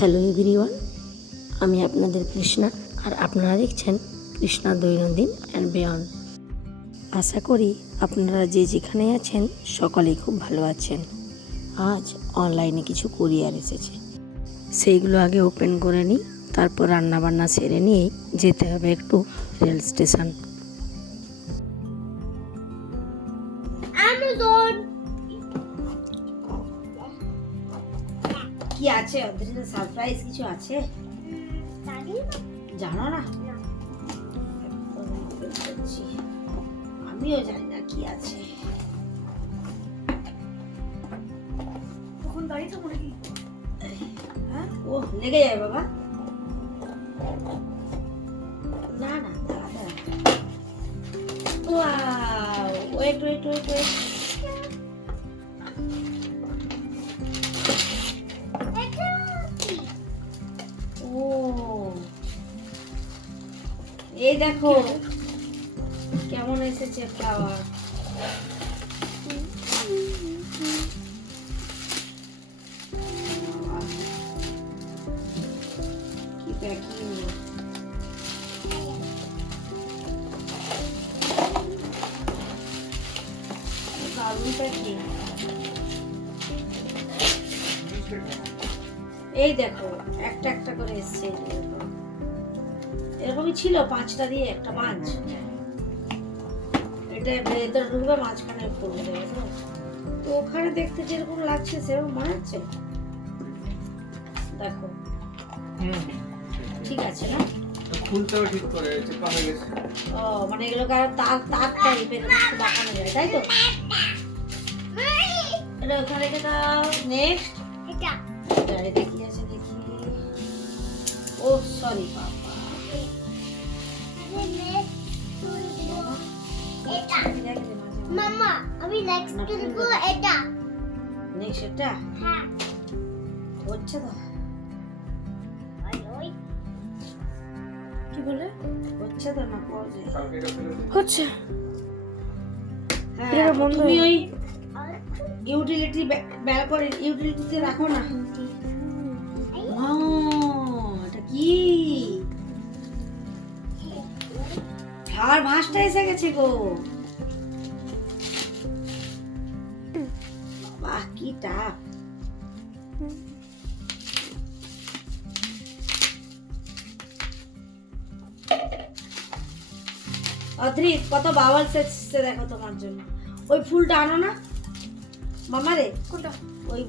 Hello everyone, আমি আপনাদের কৃষ্ণা আর আপনারা দেখছেন কৃষ্ণা দৈনন্দিন অ্যান্ড বিয়ন্ড। আশা করি আপনারা যে যেখানে আছেন সকলেই খুব ভালো আছেন। আজ অনলাইনে কিছু কুরিয়ার এসেছে, সেইগুলো আগে ওপেন করে নিই, তারপর রান্নাবান্না সেরে নিয়েই যেতে হবে একটু রেল স্টেশন। কি আছে ওদের সারপ্রাইজ কিছু আছে জানো না? আমিও জানি না কি আছে। হ্যাঁ, ও লেগে যায় বাবা। না না, ওয়েট ওয়েট ওয়েট ওয়েট। ও এই দেখো কেমন এসেছে ফ্লাওয়ার। কি প্যাকিং! দারুণ প্যাকিং। এই দেখো একটা একটা করে এসছে, এরকমই ছিল 5টা দিয়ে একটা মাছ। এটা ভেতরে ঢুকবে, মাঝখানে পড়বে। তো ওখানে দেখতে যেরকম লাগছে সেরকম মনে হচ্ছে। দেখো ঠিক আছে না? ফুলটাও ঠিক করে চেপা হয়ে গেছে। ও মানে এগুলো তার তার টাইপের বাঁকানো যায়, তাই তো? এটা ওখানে রেখে দাও। নেক্সট এটা কি আছে দেখি। ও সরি বাবা, মামা আমি নেক্সট করব এটা। নেক্সট এটা হ্যাঁ হচ্ছে তো। ওই কি বলে হচ্ছে তো না? পড়ে কালকে এটা ফেলে দিই। হচ্ছে। হ্যাঁ, তুমি ওই ইউটিলিটি বের করে ইউটিলিটিতে রাখো না। এটা কি? আর ভাঁজটা এসে গেছে গো। বাহ কি টাপ! অদ্রিত কত বাওয়ালস এসেছে দেখো তোমার জন্য। ওই ফুলটা আনো না মামা রে। কোনটা? ওই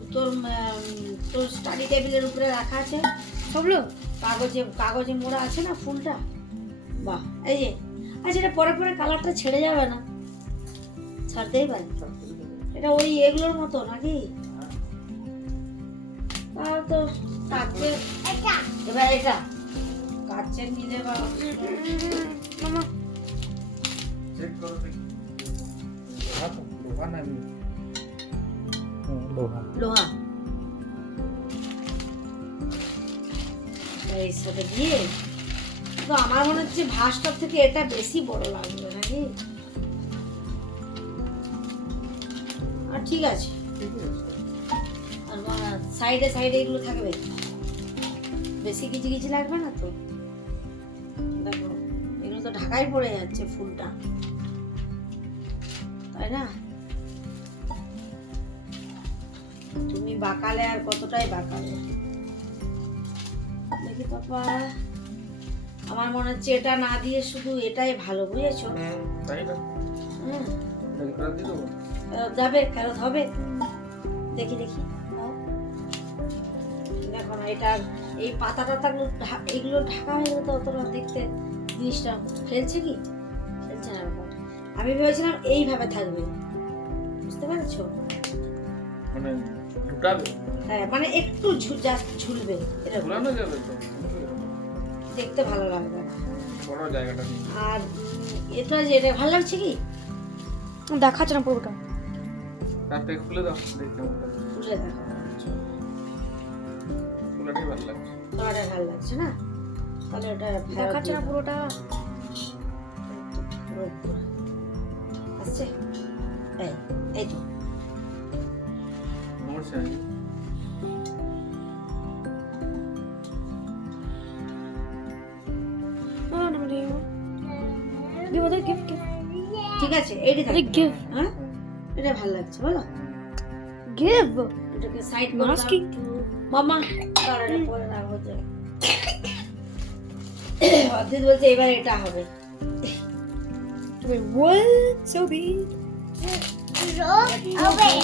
তোর স্টাডি টেবিলের উপরে রাখা আছে সবগুলো কাগজে মোড়া আছে না ফুলটা। বাহ, এই যে আচ্ছা, এটা পরে পরে কালারটা ছেড়ে যাবে না? ছাড়তেই পারে। এটা ওই এগুলোর মতো নাকি? তাও তো কাচের। এটা এবার এটা কাচের নিলে বা মামা চেক করো দেখি। লোহা তো, লোহা না এমনি। লোহা। লোহা এই সাথে দিয়ে। তো আমার মনে হচ্ছে ভাঁজটার থেকে এটা বেশি বড় লাগবে নাকি? আর ঠিক আছে। ঠিক আছে। আর সাইডে সাইডে এগুলো থাকবে, বেশি কিছু কিছু লাগবে না তো। দেখো এগুলো তো ঢাকাই পড়ে যাচ্ছে ফুলটা, তাই না? তুমি বাঁকালে আর কতটাই বাঁকালে। দেখি পাপা, আমার মনে হচ্ছে এটা না দিয়ে শুধু এটাই ভালো, বুঝেছো? তাই না? হুম, দেখি ফেরত দিয়ে দেবো। যাবে, ফেরত হবে। দেখি দেখি দাও। দেখো না, এটা এই পাতা টাতাগুলো এগুলো ঢাকা হয়ে গেলে তো অতটা দেখতে জিনিসটা ফেলছে কি? ফেলছে না এরকম। আমি ভেবেছিলাম এইভাবে থাকবে, বুঝতে পেরেছো? মানে ঢুকাবে? হ্যাঁ, মানে একটু জাস্ট ঝুলবে, এরকম ঝুলানো যাবে তো। দেখতে ভালো লাগবে না। বড় জায়গাটা নিয়ে। আর এটা যে এটা ভালো লাগছে কি? দেখাচ্ছে না পুরোটা। তারটা খুলে দাও, দেখি কেমন লাগছে। খুলে দেখো, ফুলটাই ভালো লাগছে। কালারটা ভালো লাগছে না? তাহলে ওটা দেখাচ্ছে না পুরোটা। আসছে। এই এই তো নমস্কার। give ওদের give ঠিক আছে এইটা আরে give হ্যাঁ এটা ভালো লাগছে বলো give এটাকে সাইড করে Masking. মামা কারণে পরে রাখবো যে অদ্ভুত বলছে এবার এটা হবে wait what so big Throw away.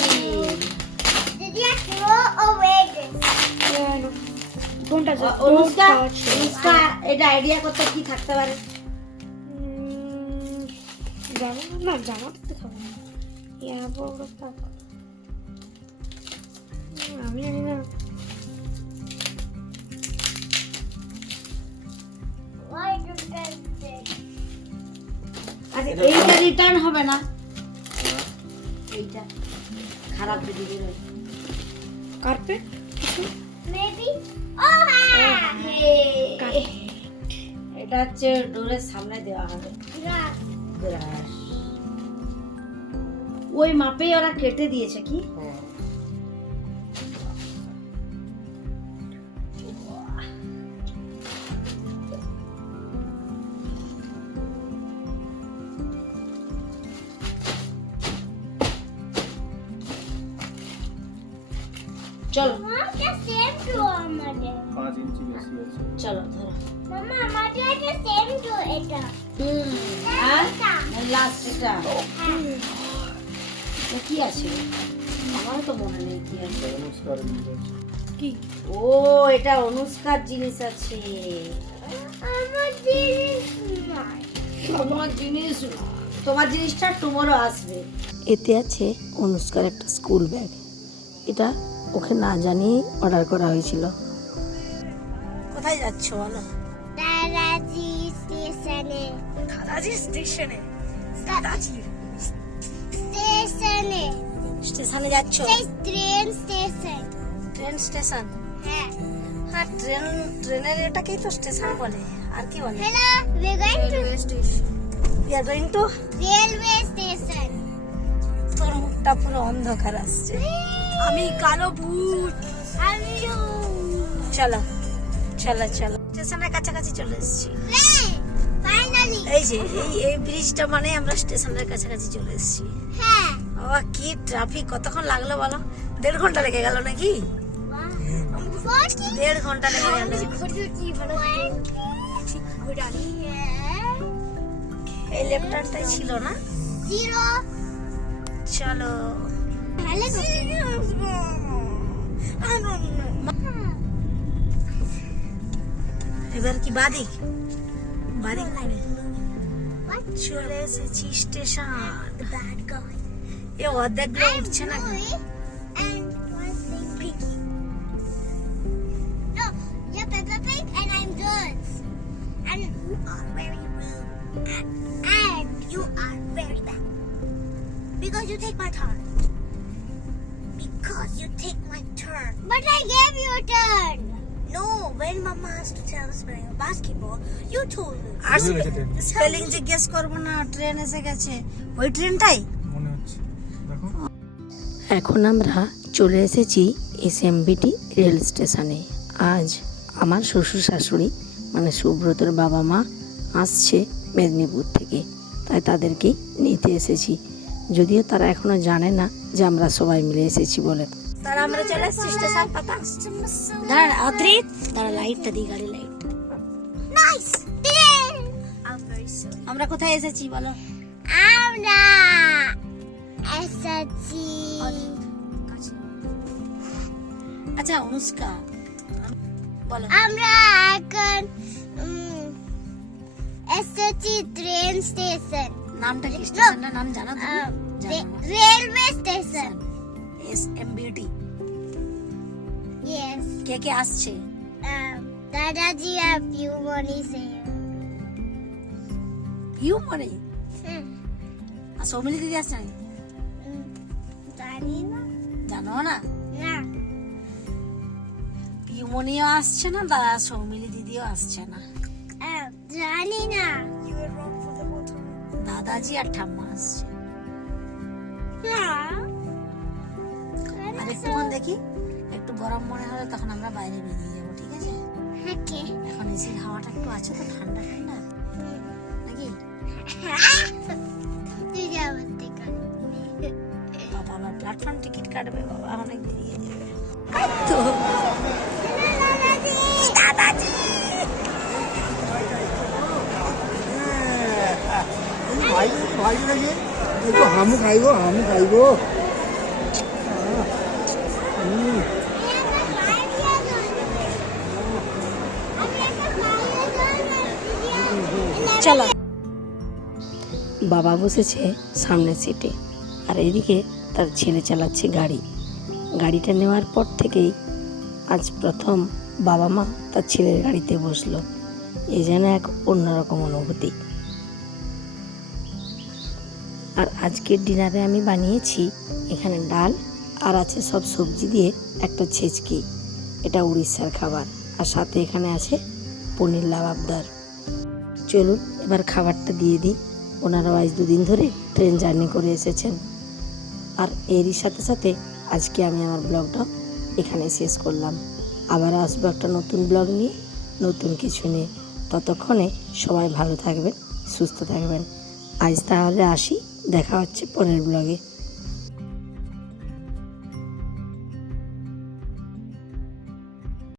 Did you throw away this? yeah no don't touch it don't Anushka touch it Anushka এটা আইডিয়া করতে কি থাকতে পারে জানো না জানো তো খাবো না ইয়া বড় পাক আমি জানি না Why do that? আচ্ছা এইটা রিটার্ন হবে না এইটা খারাপ যদি বেরোয় কার্পেট Maybe. Oh, Hey! এটা হচ্ছে ডোরের সামনে দেওয়া হবে grass. গ্রাস ওই মাপেই ওরা কেটে দিয়েছে কি চলো Mom, the same to mother. 5 ইঞ্চি বেশি আছে চলো ধরো Mama, mother the same to it. আর লাস্ট এটা এটা কি আছে আমার তো মনে নেই কি আছে অনুষ্কার জিনিস আছে কি ও এটা অনুষ্কার জিনিস আছে আমার জিনিস নাই। তোমার জিনিসটা টুমোরো আসবে এতে আছে অনুষ্কার একটা স্কুল ব্যাগ। এটা ওকে না জানিয়ে অর্ডার করা হয়েছিল। কোথায় যাচ্ছ বলো দাদাজি স্টেশনে। দাদাজি স্টেশনে স্টেশনে। স্টেশনে যাচ্ছ সেই ট্রেন স্টেশন। ট্রেন স্টেশন হ্যাঁ। হ্যাঁ ট্রেনের এটাকেই তো স্টেশন বলে আর কি বলে Hello, we're going to we are going to railway station. তোর মুখটা পুরো অন্ধকার আসছে আমি কালো ভূত আমিও। চলো চলো চলো স্টেশনের কাছাকাছি চলে এসেছি Hey, finally. এই যে এই ব্রিজটা মানে আমরা স্টেশনের কাছাকাছি চলে এসেছি হ্যাঁ। বাবা কি ট্রাফিক কতক্ষণ লাগলো বলো 1.5 ঘন্টা লেগে গেল নাকি 1.5 ঘন্টা লেগে গেল এই লেফটারটাই ছিল না Zero. চলো এবার কি বাদিক বাদিক নেবে চলে এসেছি স্টেশন এ অর্ধেক গুলো উঠছে না Louis and one thing Pinky. No, you're Peppa Pig and I'm George. And you are very rude. And you are very bad. Because you take my turn. Because you take my turn. But I gave you a turn. No, when Mama has to tell us about basketball, you told me. আর spelling জিজ্ঞেস করবো না train এসে গেছে ওই ট্রেনটাই মনে হচ্ছে দেখো এখন আমরা চলে এসেছি এসএমবিটি রেল স্টেশনে। আজ আমার শ্বশুর শাশুড়ি মানে সুব্রতর বাবা মা আসছে মেদিনীপুর থেকে, তাই তাদেরকে নিতে এসেছি। যদিও তারা এখনো জানে না যে আমরা সবাই মিলে এসেছি বলে। তারা আমরা চলে এসেছি স্টেশন পাতা দাঁড়া অদ্রিত দাঁড়া লাইটটা দিই গাড়ি light Nice. I'm very sorry. আমরা কোথায় এসেছি বলো আমরা এসেছি আচ্ছা অনুষ্কা বলো আমরা এখন এসেছি ট্রেন স্টেশন নামটা কি স্টেশনটার নাম জানো তুমি রেলওয়ে স্টেশন এসএমবিটি ইয়েস কে কে আসছে দাদাজি আর পিউমনি সে ইউ মনে আর সৌমিলি দিদি আসছে নাকি জানি না জানো না না পিউমনিও আসছে না দাদা সৌমিলি দিদিও আসছে না জানি না দাদাজি আর ঠাম্মা আসছে আর একটুক্ষণ দেখি একটু গরম মনে হলে তখন আমরা বাইরে বেরিয়ে যাবো ঠিক আছে ওকে এখন এসির হাওয়াটা একটু আছে তো ঠান্ডা ঠান্ডা নাকি তুই যা বলতে কর বাবা আবার প্ল্যাটফর্ম টিকিট কাটবে, বাবা অনেক দেরি হয়ে যাবে। দাদাজি ভাই ভাই নাকি একটু হামু খাইবো আমি একটা চলো বাবা বসেছে সামনের সিটে আর এদিকে তার ছেলে চালাচ্ছে গাড়ি। গাড়িটা নেওয়ার পর থেকেই আজ প্রথম বাবা মা তার ছেলের গাড়িতে বসলো। এ যেন এক অন্যরকম অনুভূতি। আর আজকের ডিনারে আমি বানিয়েছি এখানে ডাল আর আছে সব সবজি দিয়ে একটা ছেচকি, এটা উড়িষ্যার খাবার। আর সাথে এখানে আছে পনির লাবাবদার। চলুন এবার খাবারটা দিয়ে দিই। ওনারাও আজ 2 দিন ধরে ট্রেন জার্নি করে এসেছেন। আর এরই সাথে সাথে আজকে আমি আমার ব্লগটা এখানে শেষ করলাম। আবার আসবো একটা নতুন ব্লগ নিয়ে, নতুন কিছু নিয়ে। ততক্ষণে সবাই ভালো থাকবেন, সুস্থ থাকবেন। আজ তাহলে আসি, দেখা হচ্ছে পরের ব্লগে।